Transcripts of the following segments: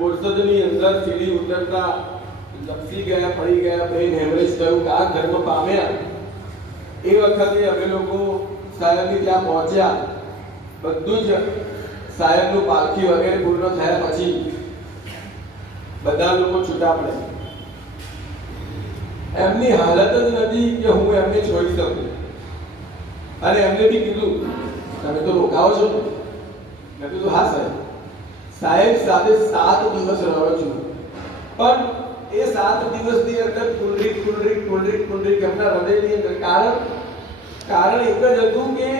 બોરસદની અંદર સીડી ઉતરતા લપસી ગયા, પડી ગયા બ્રેન હેમરેજ થયું આ ધર્મ પામ્યા. એ વખતે અમે લોકો સાહેબની ત્યાં પહોંચ્યા. બધું જ સાહેબનું પાલખી વગેરે પૂર્ણ થયા પછી બધા લોકો છૂટા પડે એમની હાલત જ નથી કે હું એમને છોડી શકું. અને એમને બી કીધું, તમે તો રોકાવો છો. મેં કીધું, હા, સાહેબ. સાહેબ, સાથે સાત દિવસ રહ્યો છું. પણ એ સાત દિવસની અંદર ફૂલરી ફૂલરી ફૂલરી ફૂલરી એમના હૃદયની અંદર. કારણ કારણ એક જ હતું કે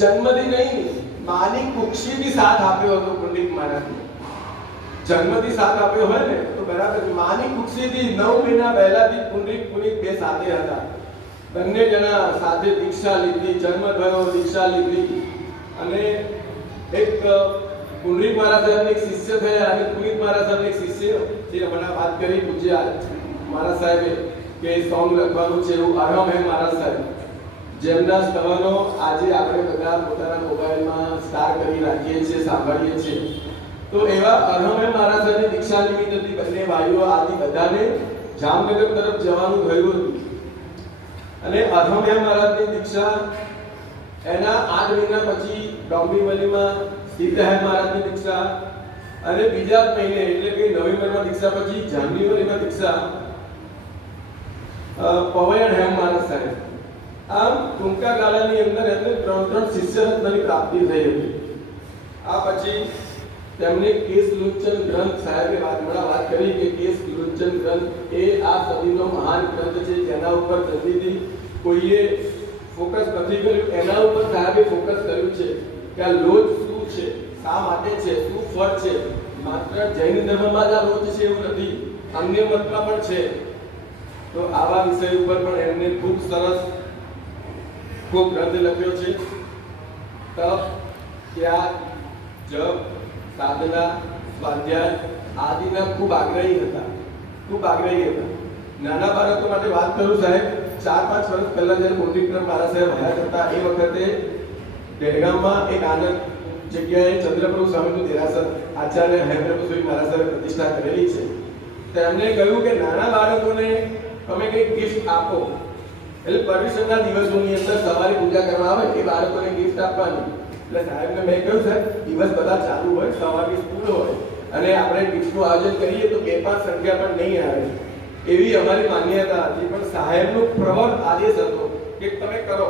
જન્મથી નહીં, માની કુક્ષીથી સાથ આપ્યો હતો પુંડિત મારાથી. જન્મથી સાથ આપ્યો હોય ને, તો બરાબર માની કુક્ષીથી નવ મહિના પહેલાથી પુંડિત પુનિત બે સાથે હતા. બંને જણા સાથે દીક્ષા લીધી, જન્મ થયો, દીક્ષા લીધી. અને એક પુનરીક મહારાજ સાહેબના શિષ્ય થયા અને પુનિક મહારાજ સાહેબના એક શિષ્ય જે હમણાં વાત કરી પૂજ્યા મહારાજ સાહેબે કે સોંગ લખવાનું છે એવું અરમ હે મહારાજ સાહેબ. જેમના સ્થળનો આજે આપણે બધા પોતાના મોબાઈલમાં સ્ટાર કરી રાખીએ છીએ, સાંભળીએ છીએ. તો એવા અરહમે મહારાજ સાહેબની દીક્ષા નિમિત્ત હતી બંને ભાઈઓ આદિ બધાને જામનગર તરફ જવાનું થયું હતું. અને અરહમે મહારાજની દીક્ષા એના આઠ મહિના પછી ડોંબીવલીમાં સીતાહેબ મહારાજની દીક્ષા. અને બીજા મહિને, એટલે કે નવેમ્બરમાં દીક્ષા પછી જાન્યુઆરીમાં દીક્ષા. પવયણ હેમ મહારાજ સાહેબ. આમ ટૂંકા ગાળાની અંદર એમને ત્રણ ત્રણ શિષ્યરત્નની પ્રાપ્તિ થઈ હતી. આ પછી તેમણે કેસ ગ્રંથ સાહેબે વાત હમણાં વાત કરી કે કેસ ગ્રંથ એ આ સદીનો મહાન ગ્રંથ છે, જેના ઉપર જલ્દીથી કોઈએ ફોકસ નથી કર્યું. એના ઉપર સાહેબે ફોકસ કર્યું છે કે આ શું છે? શા માટે છે? શું ફળ છે? માત્ર જૈન ધર્મમાં જ આ રોજ છે એવું નથી. અન્ય મતમાં પણ છે. તો આવા વિષય ઉપર પણ એમને ખૂબ સરસ, ખૂબ ગ્રંથ લખ્યો છે. તપ, ત્યાગ, જપ, સાધના, સ્વાધ્યાય આદિના ખૂબ આગ્રહી હતા. ખૂબ આગ્રહી હતા. નાના બાળકો માટે વાત કરું સાહેબ, ચાર પાંચ વર્ષ પહેલા જ્યારે મોટી મારા સાહેબ હયાત હતા એ વખતે દહેગામમાં એક આનંદ જગ્યાએ ચંદ્રપ્રભુ સ્વામીનું દેરાસર આચાર્ય હેમપ્રભુ સ્વામી મહારાજ સાહેબ પ્રતિષ્ઠા કરેલી છે. તેમણે કહ્યું કે નાના બાળકોને તમે કંઈક ગિફ્ટ આપો. એટલે પરમિશનના દિવસોની અંદર સવારે પૂજા કરવા આવે એ બાળકોને ગિફ્ટ આપવાની. એટલે સાહેબને મેં કહ્યું, સાહેબ, દિવસ બધા ચાલુ હોય, સવારની સ્કૂલ હોય અને આપણે ગિફ્ટનું આયોજન કરીએ તો બે પાંચ સંખ્યા પણ નહીં આવે. એવી અમારી માન્યતા હતી. પણ સાહેબનો પ્રબળ આદેશ હતો કે તમે કરો.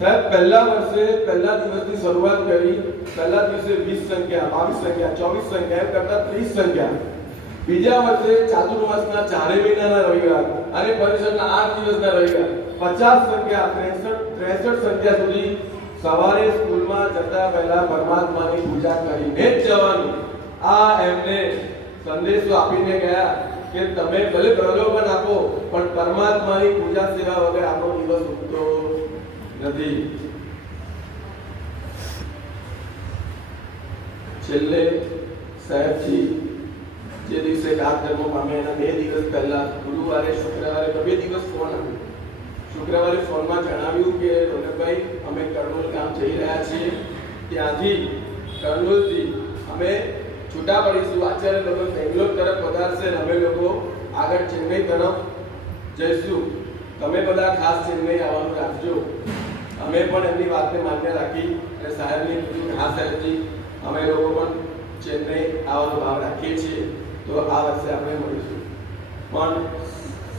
સાહેબ, પહેલા વર્ષે પહેલા દિવસની શરૂઆત કરી, પહેલા દિવસે વીસ સંખ્યા, બાવીસ સંખ્યા, ચોવીસ સંખ્યા, એમ કરતા ત્રીસ સંખ્યા. બીજા વર્ષે ચાતુર્માસના ચારે મહિનાના રવિવાર અને પરિષદના આઠ દિવસના રવિવાર. પચાસ સંખ્યા, ત્રેસઠ ત્રેસઠ સંખ્યા સુધી સવારે સ્કૂલમાં જતા પહેલા પરમાત્માની પૂજા કરીને જ જવાનું. આ એમને સંદેશો આપીને ગયા કે તમે ભલે પ્રલોભન આપો, પણ પરમાત્માની પૂજા સેવા વગર આપણો દિવસ ઉગતો નથી. છેલ્લે સાહેબજી, જે દિવસે ધર્મ પામે એના બે દિવસ પહેલા, ગુરુવારે, શુક્રવારે બે દિવસ ફોન આવ્યો. શુક્રવારે ફોનમાં જણાવ્યું કે, રોનકભાઈ, અમે કરનૂલ ગામ જઈ રહ્યા છીએ. ત્યાંથી કરનૂલથી અમે છૂટા પડીશું. આચાર્ય લોકો બેંગ્લોર તરફ વધારશે અમે લોકો આગળ ચેન્નઈ તરફ જઈશું. તમે બધા ખાસ ચેન્નઈ આવવાનું રાખજો. અમે પણ એમની વાતને માન્ય રાખી અને સાહેબને કીધું હા સાહેબજી અમે લોકો પણ ચેન્નઈ આવવાનો ભાવ રાખીએ છીએ તો આ વર્ષે આપણે મળીશું. પણ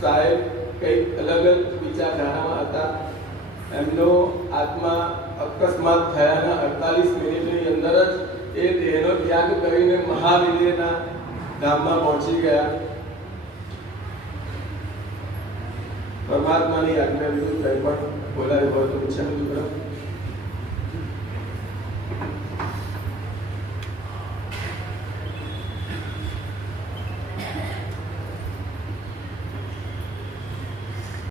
સાહેબ કંઈક અલગ જ વિચારધારામાં હતા. એમનો આત્મા અકસ્માત થયાના અડતાલીસ મિનિટની અંદર જ એ દેહનો ત્યાગ કરીને મહાવિદ્યના ધામમાં પહોંચી ગયા. પરમાત્માની આજ્ઞા વિરુદ્ધ કંઈ પણ બોલાયું હોય તો બધું કરો.